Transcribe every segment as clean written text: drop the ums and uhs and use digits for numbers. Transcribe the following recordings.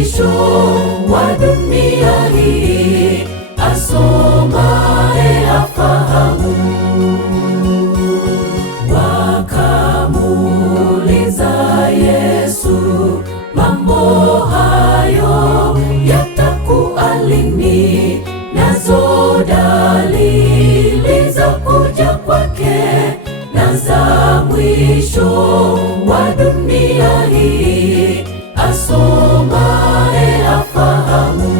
mwisho wa dunia hii, asomaye afahamu. Wakamuuliza Yesu, mambo hayo yatakuwa lini? Nazo dalili za kuja kwake na za mwisho wa dunia hii, asomaye afahamu.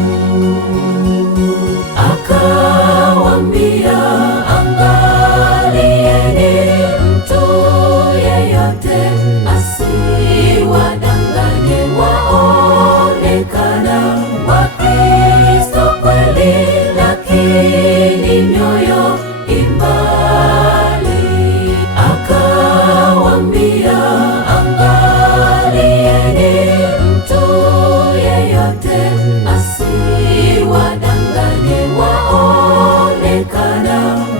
Akawaambia, angalieni mtu yeyote asiwadanganye, waonekana Wakristo kweli, lakini mioyo imbali. Akawaambia, angalieni mtu yeyote asiwadanganye, waonekana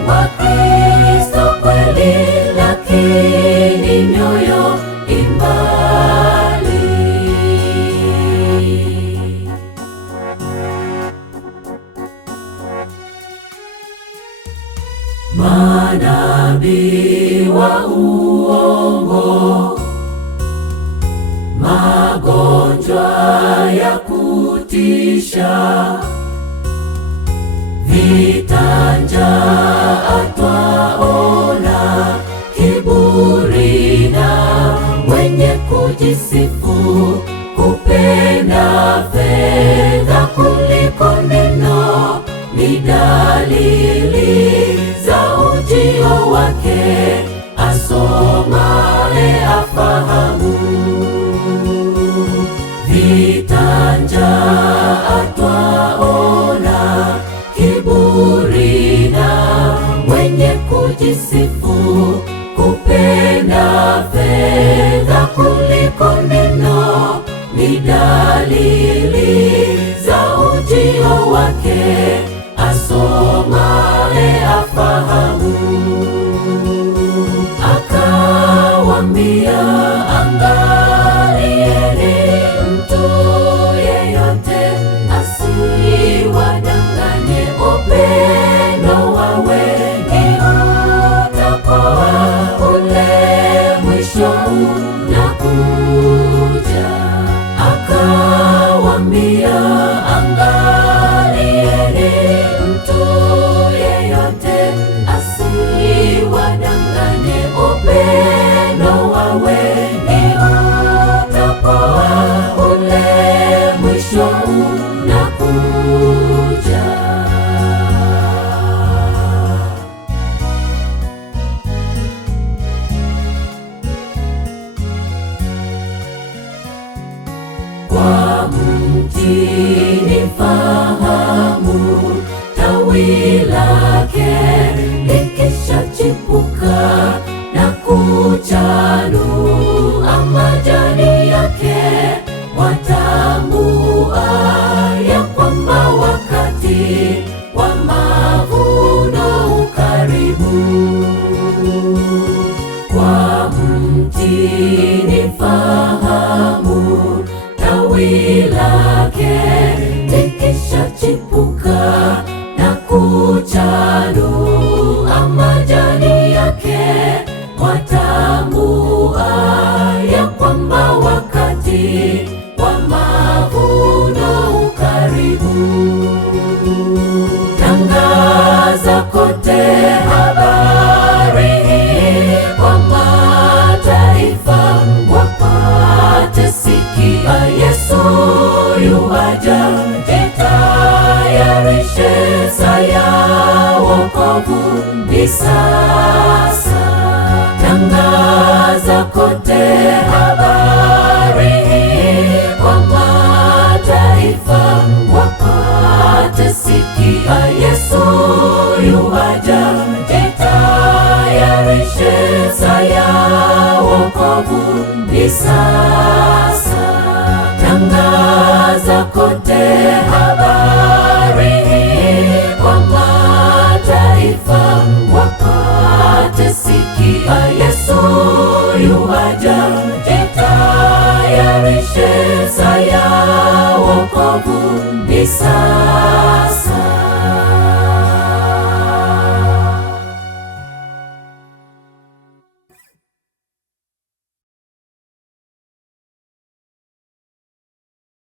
Wakristo kweli, lakini mioyo imbali. Manabii wa uongo, magonjwa ya kutisha, vita, njaa twaona, kiburi na wenye kujisifu, kupenda fedha kuliko neno, ni dalili za ujio wake, asomaye afahamu. Vita, njaa twaona, kiburi na wenye kujisifu, kupenda fedha kuliko neno, ni dalili za ujio wake, asomaye afahamu. Akawaambia, angalieni mtu yeyote asiwadanganye, upendo wa wengi utapoa, ule mwisho unakuja. Akawaambia, angalieni mtu yeyote asiwadanganye, upendo wa wengi utapoa, ule mwisho unakuja. Kwa mtini fahamu, tawi lake likishachipuka na kuchanua majani yake, watambua ya kwamba wakati wa mavuno ukaribu. Kwa mtini fahamu, tawi lake likishachipuka na kuchanua majani yake, watambua ya kwamba wakati wa mavuno ukaribu. Tangaza kote habari hii, kwa mataifa wapate sikia, Yesu yuaja, jitayarishe, saa ya wokovu ni sasa. Tangaza kote habari hii, kwa mataifa wapate sikia, Yesu yu. 有 haja, jitayarishe, saa ya wokovu ni sasa. Tangaza kote habari hii, kwa mataifa wapate sikia, Yesu yu haja, jitayarishe, saa ya wokovu Isaya